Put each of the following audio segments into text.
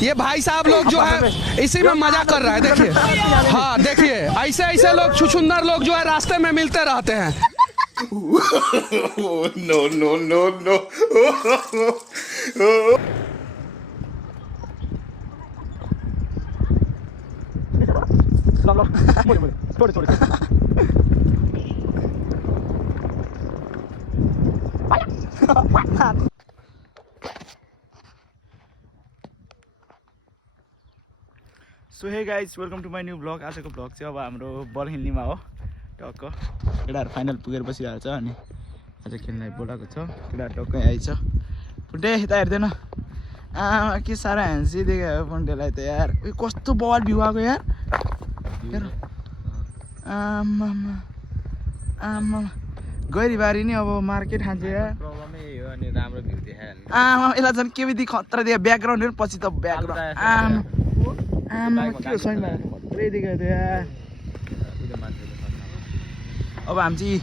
ये भाई साहब लोग जो है इसी में मजा कर रहा है। देखिए, हाँ देखिए, ऐसे ऐसे लोग छुछुंदर लोग जो है रास्ते में मिलते रहते हैं। No, no, no, no. So hey guys welcome to my new blog. आजको ब्लग चाहिँ अब हाम्रो बल खेल्नेमा हो। टक्क केटाहरू फाइनल पुगेर बसिहाल्छ अनि आज खेल्न बोलाएको छ। केटाहरू टक्कै आइछ। पुटे यता हेर्दैन, आमा के साह्रो हाँसी देख्यो पुन्टेलाई त यार। उयो कस्तो बल भ्यू आएको यार। आमा आमा गैरीबारी नि अब मार्केट खान्छ यार। प्रब्लमै हो अनि राम्रो भ्यू देखाइहाल्ने। आमा यसलाई झन् के विधि खतरा दियो ब्याकग्राउन्डहरू पछि त ब्याकग्राउन्ड आमा आमा के हो छैन खत्रै देखायो त यार। अब हामी चाहिँ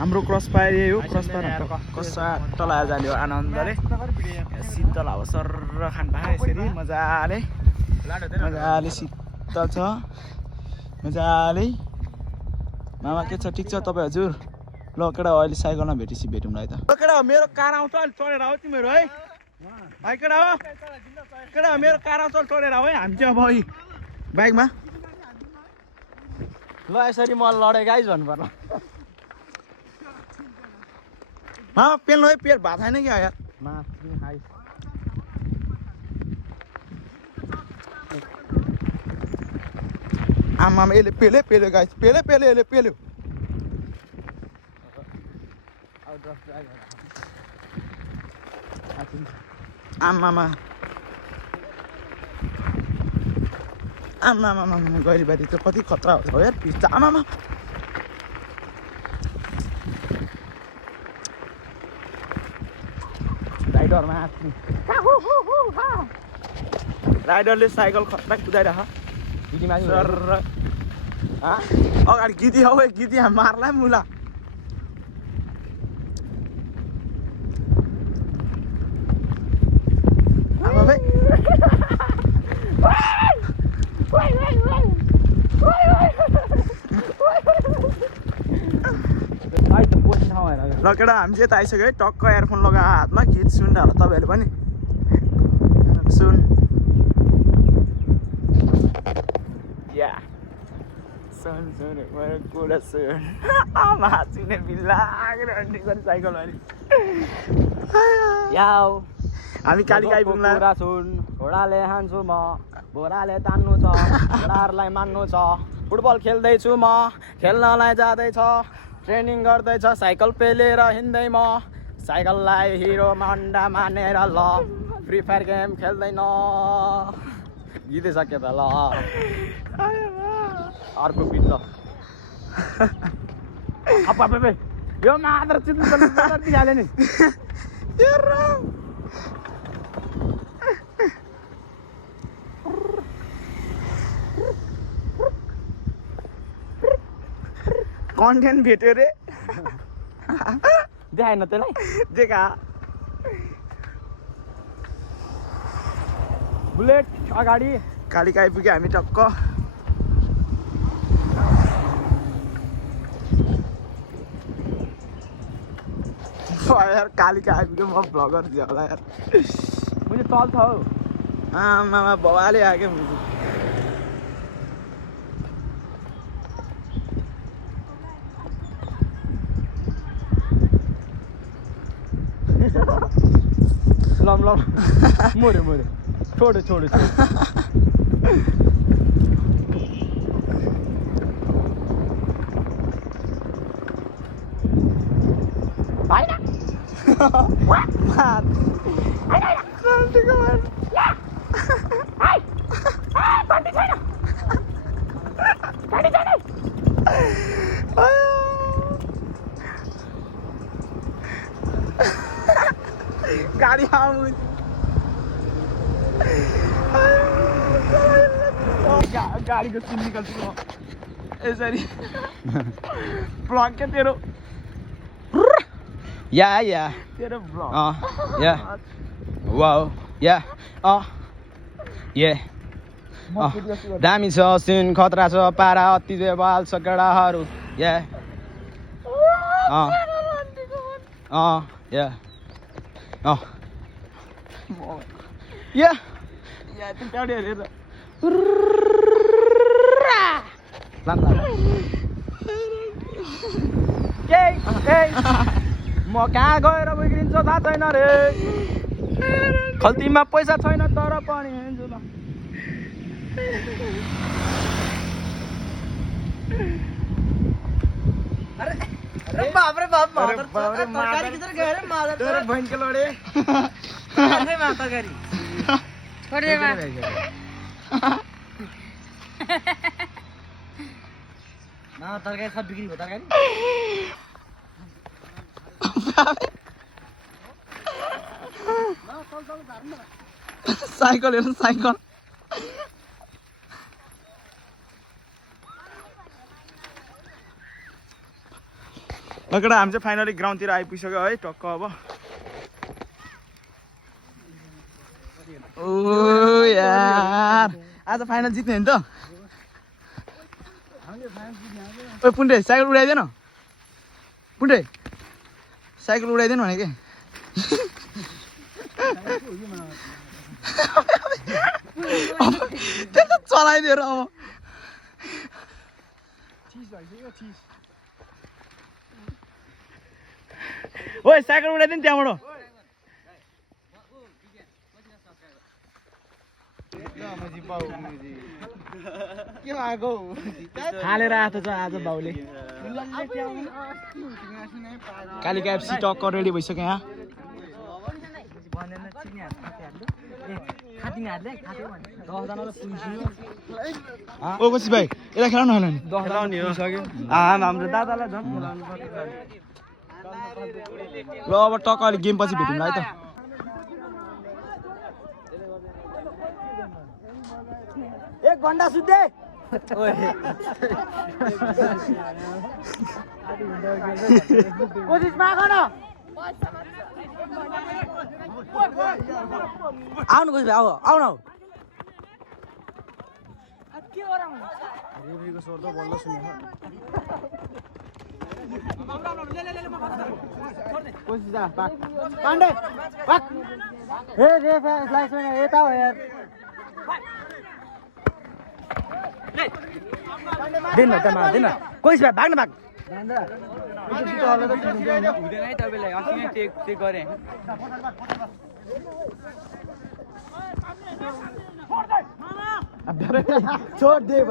हाम्रो क्रस फायर यही हो। क्रस फायर कसा टलाएर जाने हो आनन्दले। शीतल हावा सर्र खान पाए यसरी मजाले मजाले शीतल छ मजाले। मामा के छ ठिक छ तपाईँ हजुर? ल केटा अहिले साइकलमा भेटेपछि भेटौँला है त। केटा मेरो कार आउँछ अहिले चढेर आऊ तिमीहरू है। भाइ केटा हो केटा मेरो कार आउँछ चढेर आऊ है। हामी चाहिँ अब बाइकमा ल यसरी म लडे गाइज भन्नु पर्ला। मामा पेल्नु है, पेट भएको छैन क्या यार। आमा यसले पेल्यो पेल्यो गाइस, पेल्यो पेल्यो यसले पेल्यो। आमामा आमामा गैरीबारी त कति खतरा हो यार। पिस्ता आमामा राइडरमा राइडरले साइकल खतरा कुदाइरह। अगाडि गिदी हौ गिदी मार्ला मुला। ल केटा हामी चाहिँ यता आइसक्यो है। टक्क एयरफोन लगाएर हातमा गीत सुन्नु होला तपाईँहरू पनि। सुन या सुन सुन मेरो कुरा सुन। मासुने बिल्लागेर साइकल अनि याउ हामी कालिका आइपुग्ला। कुरा सुन, घोडाले हान्छु म, घोडाले तान्नु छ, घोडाहरूलाई मान्नु छ। फुटबल खेल्दैछु म, खेल्नलाई जाँदैछ, ट्रेनिङ गर्दैछ, साइकल पेलेर हिँड्दै म, साइकललाई हिरो मान्डा मानेर ल, फ्री फायर गेम खेल्दैन। गीतै सक्यो त ल अर्को गीत ल। यो मात्र चित्र दिइहाल्यो नि। कन्टेन्ट भेट्यो रे। देखाएन त्यसलाई देखा बुलेट अगाडि। कालिका आइपुग्यो हामी टक्क। यार कालिका आइपुग्यो म भ्लगर थियो होला यार। मुझे चल्छ हौ। आमामा बबाले आयो क्या मुझे। लम लम मोरे मोरे छोडे छोडे गाडी आउनु गाडीको सिन निकाल्छु म यसरी। ब्लग क्या तेरो? या तेरो ब्लग या वाओ या ए दामी छ सिन खतरा छ पारा अति बेबाल छ केटाहरू या या या म कहाँ गएर बिग्रिन्छ थाहा छैन रे खल्तीमा पैसा छैन तर पनि हिँड्छु ल अरे बाप रे बाप तरकारी किधर गए रे मादर तेरे बहन के लोड़े अरे मां तरकारी अरे मां ना तरकारी सब बिक्री हो तरकारी साइकल हेर्नु साइकल लगडा हामी चाहिँ फाइनली ग्राउन्डतिर आइपुगिसक्यो है टक्क अब ओ यार आज फाइनल जित्ने नि त ओ पुण्डे साइकल उडाइदेन पुण्डे साइकल उडाइदेन भने के त्यस्तो चलाइदिएर अब ओए साइकल उडाइदिनु त्यहाँबाट के भएको हालेर आएको छ आज बाउले कालिका एफसी टक्क रेडी भइसक्यो यहाँ ओ कोसी भाइ यसलाई खेलाउनु होला नि हाम्रो दादालाई झन् खेलाउनु पर्छ ल अब टक्क अहिले गेम पछि भेटौँला है त एक घन्टा सुत्दै कोसिस माग न आउनु कोसिस आऊ आउन के गरौँ रेफ्रीको स्वर त बल्ल सुन्नु कोसिस जा भाग पाण्डे भाग हे रेफ यसलाई सुन यता हो यार दिन दिन कोसिस भाग भाग्न भाग हुँदैन है तपाईँलाई अस्ति नै चेक गरेँ छोड दे